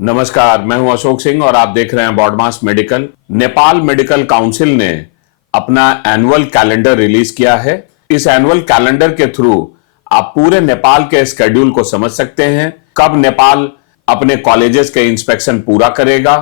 नमस्कार, मैं हूं अशोक सिंह और आप देख रहे हैं BODMAS medical. Nepal medical council ने अपना एनुअल कैलेंडर रिलीज किया है। इस एनुअल कैलेंडर के थ्रू आप पूरे नेपाल के स्केड्यूल को समझ सकते हैं। कब नेपाल अपने कॉलेजेस के इंस्पेक्शन पूरा करेगा,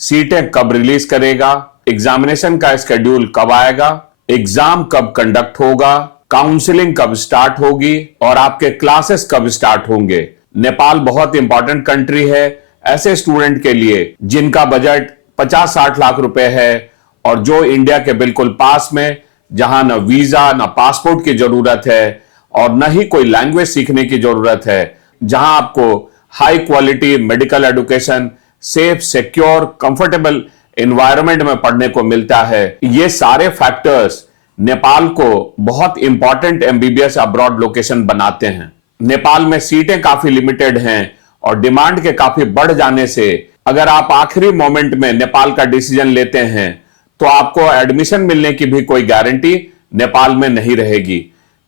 सीटें कब रिलीज करेगा, एग्जामिनेशन का स्केड्यूल कब आएगा, एग्जाम कब कंडक्ट होगा, काउंसलिंग कब स्टार्ट होगी और आपके क्लासेस कब स्टार्ट होंगे। नेपाल बहुत इंपॉर्टेंट कंट्री है ऐसे स्टूडेंट के लिए जिनका बजट 50-60 लाख रुपए है और जो इंडिया के बिल्कुल पास में, जहां न वीजा न पासपोर्ट की जरूरत है और न ही कोई लैंग्वेज सीखने की जरूरत है, जहां आपको high quality medical education safe, secure, comfortable environment में पढ़ने को मिलता है। ये सारे फैक्टर्स नेपाल को बहुत इंपॉर्टेंट एमबीबीएस अब्रॉड लोकेशन बनाते हैं। नेपाल में सीटें काफी लिमिटेड हैं और डिमांड के काफी बढ़ जाने से अगर आप आखिरी मोमेंट में नेपाल का डिसीजन लेते हैं तो आपको एडमिशन मिलने की भी कोई गारंटी नेपाल में नहीं रहेगी,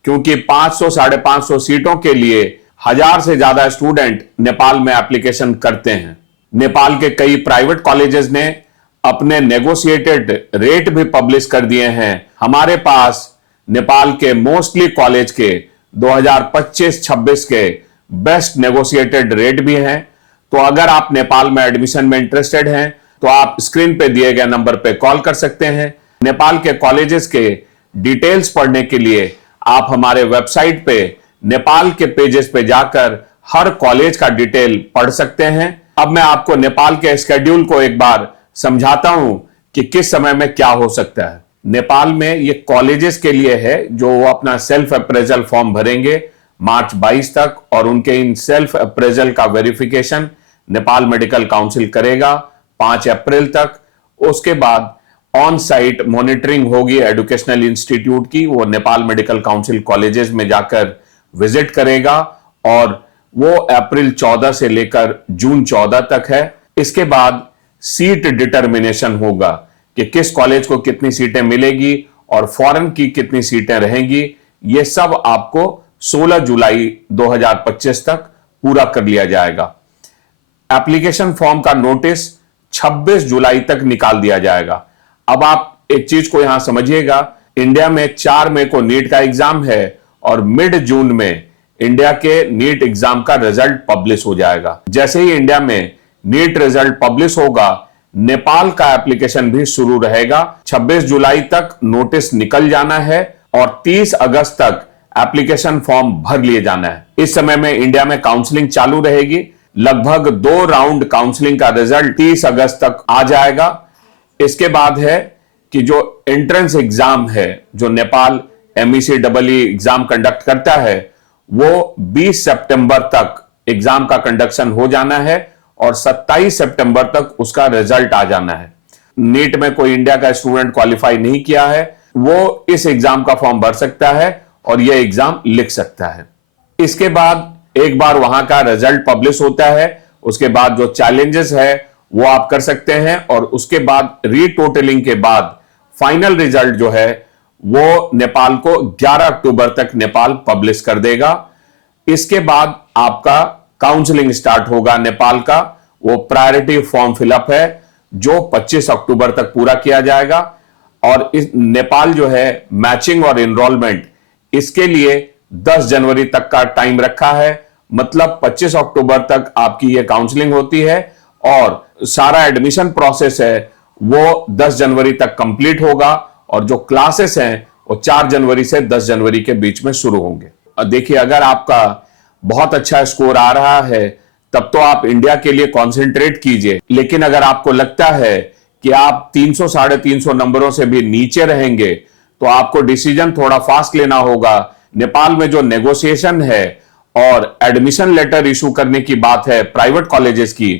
क्योंकि 500-550 सीटों के लिए 1000 से ज्यादा स्टूडेंट नेपाल में एप्लीकेशन करते हैं। नेपाल के कई प्राइवेट कॉलेजेस ने अपने नेगोशिएटेड रेट भी पब्लिश कर दिए हैं। हमारे पास नेपाल के मोस्टली कॉलेज के 2025-26 के बेस्ट नेगोशिएटेड रेट भी हैं। तो अगर आप नेपाल में एडमिशन में इंटरेस्टेड हैं तो आप स्क्रीन पे दिए गए नंबर पे कॉल कर सकते हैं। नेपाल के कॉलेजेस के डिटेल्स पढ़ने के लिए आप हमारे वेबसाइट पे नेपाल के पेजेस पे जाकर हर कॉलेज का डिटेल पढ़ सकते हैं। अब मैं आपको नेपाल के स्केड्यूल को एक बार समझाता हूं कि किस समय में क्या हो सकता है। नेपाल में ये कॉलेजेस के लिए है जो वो अपना सेल्फ अप्रेजल फॉर्म भरेंगे मार्च 22 तक और उनके इन सेल्फ अप्रेजल का वेरिफिकेशन नेपाल मेडिकल काउंसिल करेगा 5 अप्रैल तक। उसके बाद ऑन साइट मॉनिटरिंग होगी एजुकेशनल इंस्टीट्यूट की, वो नेपाल मेडिकल काउंसिल कॉलेजेस में जाकर विजिट करेगा और वो अप्रैल 14 से लेकर जून 14 तक है। इसके बाद सीट डिटर्मिनेशन होगा कि किस कॉलेज को कितनी सीटें मिलेगी और फॉरेन की कितनी सीटें रहेंगी। ये सब आपको 16 जुलाई 2025 तक पूरा कर लिया जाएगा। एप्लीकेशन फॉर्म का नोटिस 26 जुलाई तक निकाल दिया जाएगा। अब आप एक चीज को यहां समझिएगा, इंडिया में 4 मई को नीट का एग्जाम है और मिड जून में इंडिया के नीट एग्जाम का रिजल्ट पब्लिश हो जाएगा। जैसे ही इंडिया में नीट रिजल्ट पब्लिश होगा, नेपाल का एप्लीकेशन भी शुरू रहेगा। 26 जुलाई तक नोटिस निकल जाना है और 30 अगस्त तक एप्लीकेशन फॉर्म भर लिए जाना है। इस समय में इंडिया में काउंसलिंग चालू रहेगी। लगभग 2 राउंड काउंसलिंग का रिजल्ट 30 अगस्त तक आ जाएगा। इसके बाद है कि जो एंट्रेंस एग्जाम है, जो नेपाल MECEE एग्जाम कंडक्ट करता है, वो 20 सितंबर तक एग्जाम का कंडक्शन हो जाना है और 27 सितंबर तक उसका रिजल्ट आ जाना है। नीट में कोई इंडिया का स्टूडेंट क्वालिफाई नहीं किया है, वो इस एग्जाम का फॉर्म भर सकता है और यह एग्जाम लिख सकता है। इसके बाद एक बार वहां का रिजल्ट पब्लिश होता है, उसके बाद जो चैलेंजेस है वो आप कर सकते हैं और उसके बाद रीटोटलिंग के बाद फाइनल रिजल्ट जो है वो नेपाल को 11 अक्टूबर तक नेपाल पब्लिश कर देगा। इसके बाद आपका काउंसलिंग स्टार्ट होगा नेपाल का। वो प्रायोरिटी फॉर्म फिलअप है जो 25 अक्टूबर तक पूरा किया जाएगा और इस नेपाल जो है मैचिंग और एनरोलमेंट इसके लिए 10 जनवरी तक का टाइम रखा है। मतलब 25 अक्टूबर तक आपकी ये काउंसलिंग होती है और सारा एडमिशन प्रोसेस है वो 10 जनवरी तक कंप्लीट होगा और जो क्लासेस हैं वो 4 जनवरी से 10 जनवरी के बीच में शुरू होंगे। देखिए, अगर आपका बहुत अच्छा स्कोर आ रहा है तब तो आप इंडिया के लिए कॉन्सेंट्रेट कीजिए, लेकिन अगर आपको लगता है कि आप 300-350 नंबरों से भी नीचे रहेंगे तो आपको डिसीजन थोड़ा फास्ट लेना होगा। नेपाल में जो नेगोशिएशन है और एडमिशन लेटर इशू करने की बात है प्राइवेट कॉलेजेस की,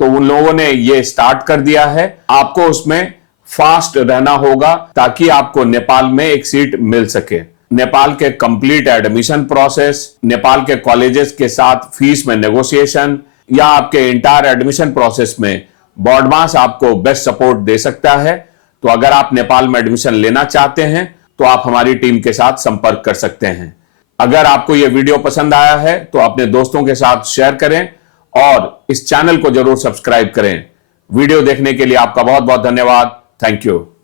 तो उन लोगों ने ये स्टार्ट कर दिया है। आपको उसमें फास्ट रहना होगा ताकि आपको नेपाल में एक सीट मिल सके। नेपाल के कंप्लीट एडमिशन प्रोसेस, नेपाल के कॉलेजेस के साथ फीस में नेगोशिएशन या आपके इंटायर एडमिशन प्रोसेस में बॉडमास आपको बेस्ट सपोर्ट दे सकता है। तो अगर आप नेपाल में एडमिशन लेना चाहते हैं तो आप हमारी टीम के साथ संपर्क कर सकते हैं। अगर आपको यह वीडियो पसंद आया है तो अपने दोस्तों के साथ शेयर करें और इस चैनल को जरूर सब्सक्राइब करें। वीडियो देखने के लिए आपका बहुत बहुत धन्यवाद। Thank you.